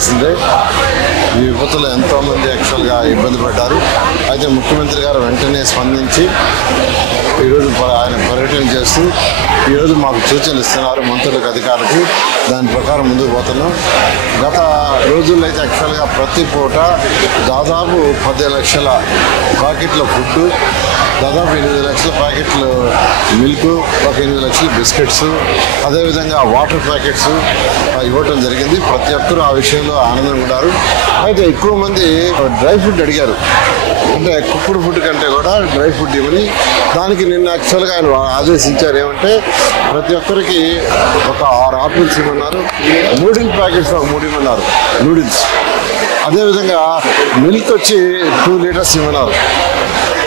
తెలిసిందే. ఈ విపత్తులో ఎంతోమంది యాక్చువల్గా ఇబ్బంది పడ్డారు. అయితే ముఖ్యమంత్రి గారు వెంటనే స్పందించి ఈరోజు ఆయన పర్యటన చేస్తూ ఈరోజు మాకు సూచనలు ఇస్తున్నారు మంత్రులకు, అధికారులకు. దాని ప్రకారం ముందుకు పోతున్నాం. గత రోజుల్లో అయితే యాక్చువల్గా ప్రతి పూట దాదాపు 10 లక్షల ప్యాకెట్ల ఫుడ్, దాదాపు 8 లక్షల ప్యాకెట్లు మిల్క్, ఒక 8 లక్షల బిస్కెట్స్, అదేవిధంగా వాటర్ ప్యాకెట్స్ ఇవ్వటం జరిగింది. ప్రతి ఒక్కరూ ఆ విషయంలో ఆనందంగా ఉన్నారు. అయితే ఎక్కువ మంది డ్రై ఫుడ్ అడిగారు. అంటే కుక్కుడు ఫుడ్ కంటే కూడా డ్రై ఫుడ్ ఇవ్వని, దానికి నిన్న యాక్చువల్గా ఆయన ఆదేశించారు. ఏమంటే ప్రతి ఒక్కరికి ఒక 6 ఆపిల్స్ ఇవ్వన్నారు, నూడిల్ ప్యాకెట్స్ ఒక 3 ఇవ్వన్నారు, నూడిల్స్. అదేవిధంగా మిల్క్ వచ్చి 2 లీటర్స్ ఇవ్వన్నారు.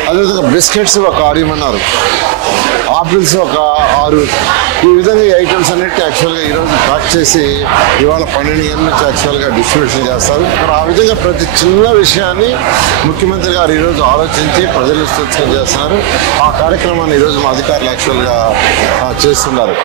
అదేవిధంగా బిస్కెట్స్ ఒక 6 ఇవ్వన్నారు, ఆపిల్స్ ఒక 6. ఈ విధంగా ఈ ఐటమ్స్ అన్నిటి యాక్చువల్గా ఈరోజు ప్యాక్ చేసి ఇవాళ 12 గంటల నుంచి యాక్చువల్గా డిస్ట్రిబ్యూషన్ చేస్తారు. ఆ విధంగా ప్రతి చిన్న విషయాన్ని ముఖ్యమంత్రి గారు ఈరోజు ఆలోచించి ప్రజలు చేస్తున్నారు. ఆ కార్యక్రమాన్ని ఈరోజు మా అధికారులు యాక్చువల్గా చేస్తున్నారు.